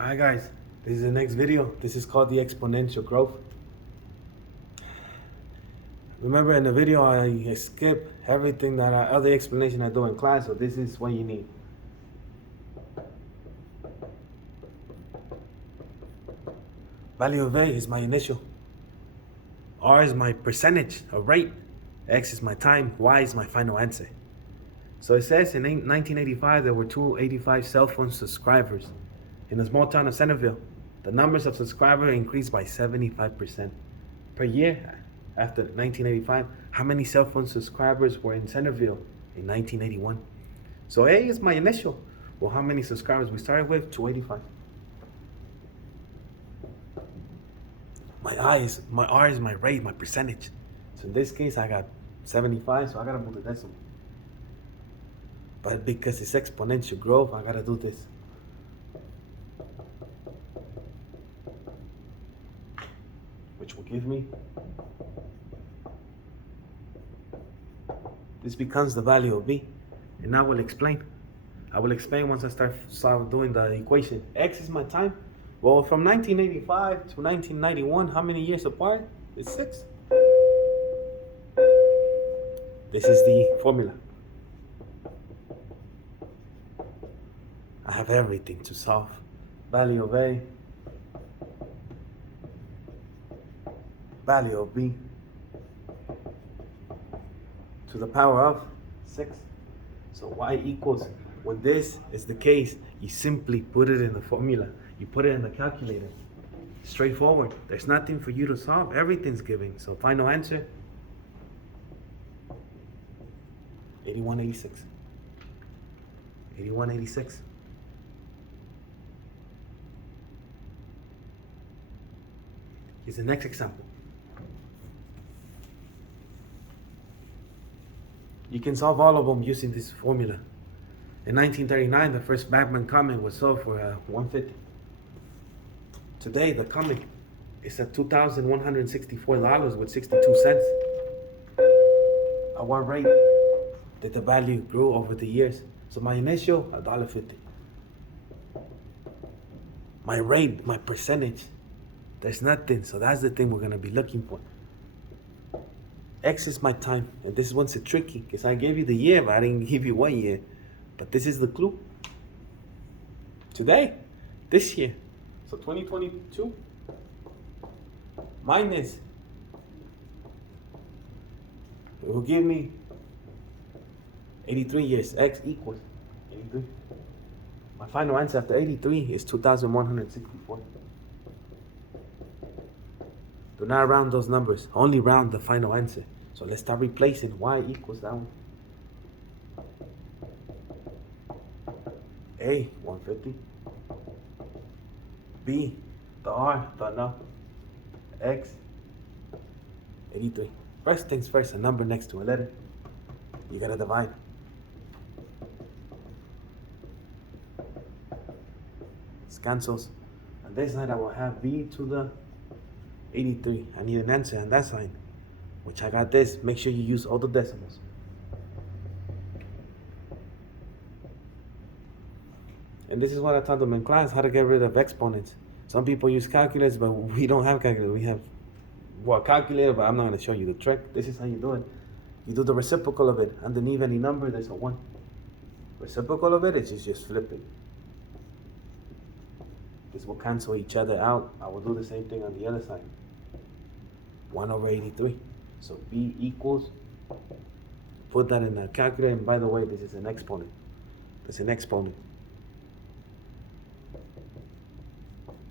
Hi guys, this is the next video. This is called the Exponential Growth. Remember in the video I skip everything that other explanation I do in class, so this is what you need. Value of A is my initial. R is my percentage or rate. X is my time. Y is my final answer. So it says in 1985 there were 285 cell phone subscribers in the small town of Centerville. The numbers of subscribers increased by 75% per year. After 1985, how many cell phone subscribers were in Centerville in 1981? So A is my initial. Well, how many subscribers we started with? 285. My R is my rate, my percentage. So in this case, I got 75, so I gotta move the decimal. But because it's exponential growth, I gotta do this. Which will give me, this becomes the value of B. And now I will explain. I will explain once I start doing the equation. X is my time. Well, from 1985 to 1991, how many years apart? It's 6. This is the formula. I have everything to solve. Value of A, value of B, to the power of 6. So Y equals, when this is the case, you simply put it in the formula. You put it in the calculator. Straightforward. There's nothing for you to solve. Everything's given. So final answer, 8186. 8186. Here's the next example. You can solve all of them using this formula. In 1939, the first Batman comic was sold for $150. Today, the comic is at $2,164 with 62 cents. At what rate did the value grow over the years? So my initial, $1.50. My rate, my percentage, there's nothing. So that's the thing we're gonna be looking for. X is my time, and this one's a tricky because I gave you the year, but I didn't give you what year. But this is the clue. Today, this year. So 2022 minus, it will give me 83 years. X equals 83. My final answer after 83 is 2,164. Do not round those numbers, only round the final answer. So let's start replacing. Y equals that one. A, 150. B, the R, the no. X, 83. First things first, a number next to a letter. You gotta divide. This cancels. On this side, I will have B to the 83. I need an answer on that side, which I got this. Make sure you use all the decimals. And this is what I taught them in class, how to get rid of exponents. Some people use calculators, but we don't have calculator. We have, well, calculator, but I'm not going to show you the trick. This is how you do it. You do the reciprocal of it. Underneath any number, there's a 1. Reciprocal of it is just flip it. This will cancel each other out. I will do the same thing on the other side. 1 over 83. So B equals, put that in the calculator. And by the way, this is an exponent. It's an exponent.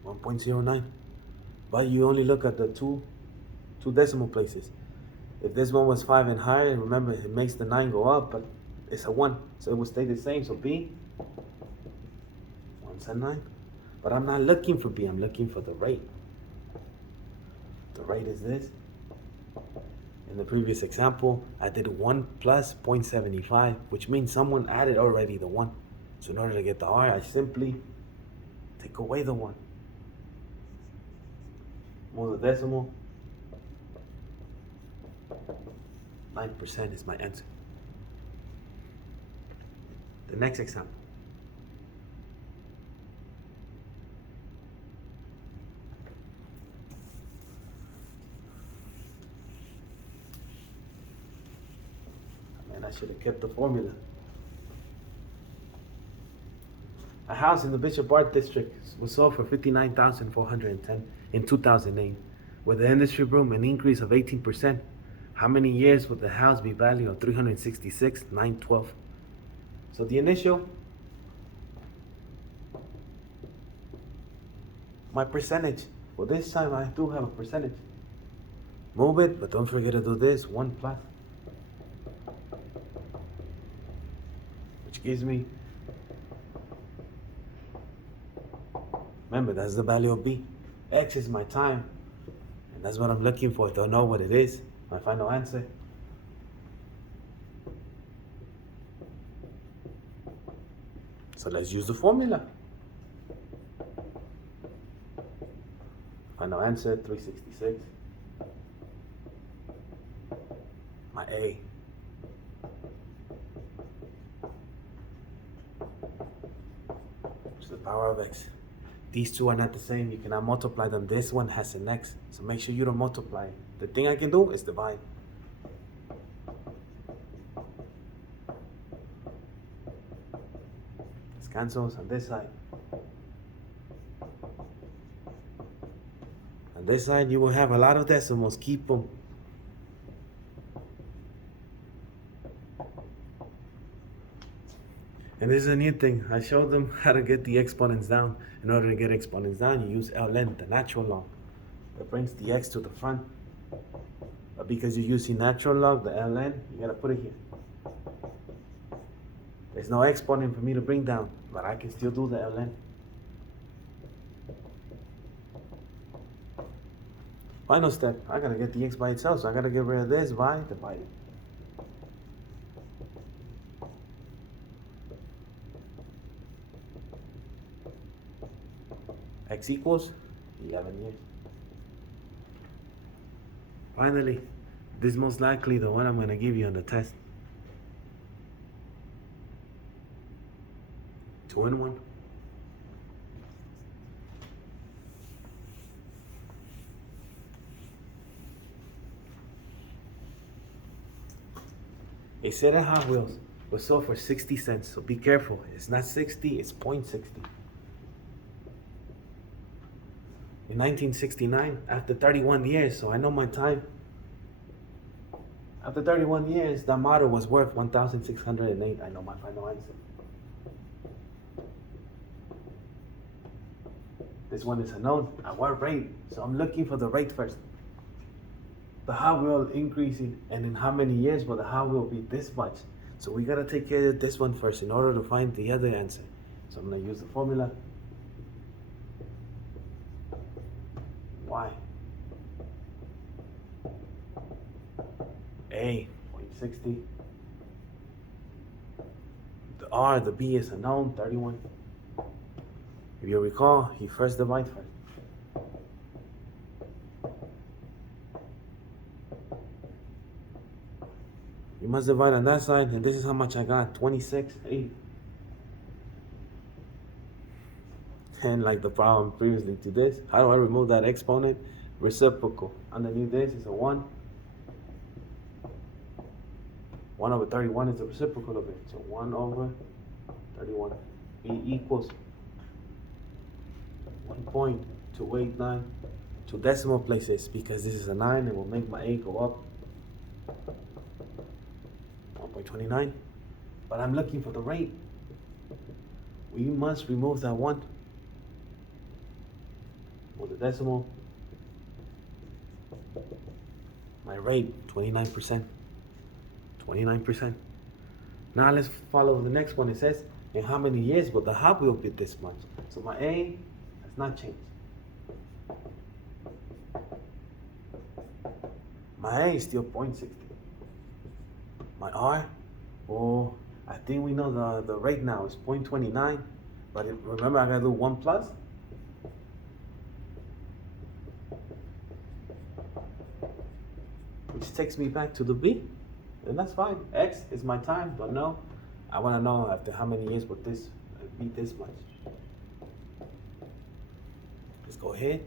1.09. But you only look at the two decimal places. If this one was 5 and higher, remember it makes the 9 go up, but it's a 1. So it will stay the same. So B, 1 and 9. But I'm not looking for B, I'm looking for the rate. The rate is this. In the previous example, I did 1 plus 0.75, which means someone added already the 1. So in order to get the R, I simply take away the 1. Move the decimal. 9% is my answer. The next example. I should have kept the formula. A house in the Bishop Art District was sold for $59,410 in 2008. With the industry boom an increase of 18%, how many years would the house be valued of $366,912? So the initial, my percentage. Well, this time I do have a percentage. Move it, but don't forget to do this, 1 plus. Which gives me, remember, that's the value of B. X is my time, and that's what I'm looking for. Don't know what it is. My final answer. So let's use the formula. Final answer, 366. My A. Which is the power of X. These two are not the same. You cannot multiply them. This one has an X. So make sure you don't multiply. The thing I can do is divide. This cancels on this side. On this side, you will have a lot of decimals. Keep them. And this is a new thing. I showed them how to get the exponents down. In order to get exponents down, you use ln, the natural log. That brings the x to the front. But because you're using natural log, the ln, you gotta put it here. There's no exponent for me to bring down, but I can still do the ln. Final step, I gotta get the x by itself, so I gotta get rid of this by dividing. X equals 11 years. Finally, this is most likely the one I'm going to give you on the test. 2 and 1. A set of Hot Wheels was sold for 60 cents, so be careful. It's not 60, it's 0.60. In 1969, after 31 years, so I know my time. After 31 years, that model was worth 1,608. I know my final answer. This one is unknown. At what rate? So I'm looking for the rate first. The Hot Wheel increasing, and in how many years will the Hot Wheel be this much? So we gotta take care of this one first in order to find the other answer. So I'm gonna use the formula. Y. A, 0.60. The R, the B is unknown, 31. If you recall, you first divide first. You must divide on that side, and this is how much I got, 26.8. And like the problem previously to this, how do I remove that exponent? Reciprocal. Underneath this is a 1. 1 over 31 is the reciprocal of it. So 1 over 31. B equals 1.289. 2 decimal places, because this is a 9, it will make my A go up 1.29. But I'm looking for the rate. We must remove that 1. With the decimal, my rate, 29%. 29%. Now let's follow the next one. It says, in how many years will the Hot Wheel be this much? So my A has not changed. My A is still 0.60. My R, oh, I think we know the rate now is 0.29. But remember, I gotta do 1 plus. Which takes me back to the B, and that's fine. X is my time, but no, I want to know after how many years would this be this much. Let's go ahead.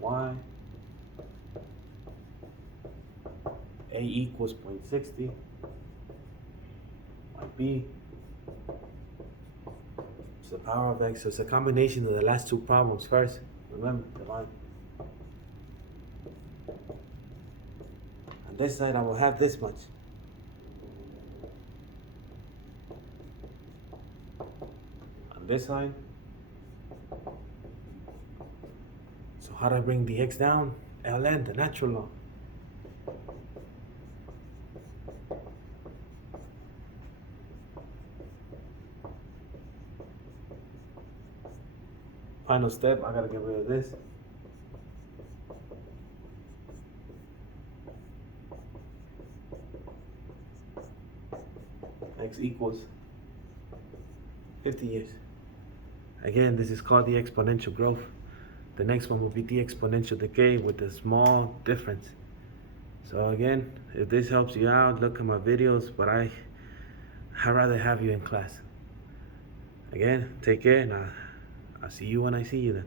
Y equals 0.60. My b is the power of x. So it's a combination of the last two problems first. Remember, divide. On this side, I will have this much. On this side. So how do I bring the x down? ln, the natural law. Final step, I gotta get rid of this. X equals 50 years. Again, this is called the exponential growth. The next one will be the exponential decay with a small difference. So again, if this helps you out, look at my videos, but I'd rather have you in class. Again, take care, and I'll see you when I see you then.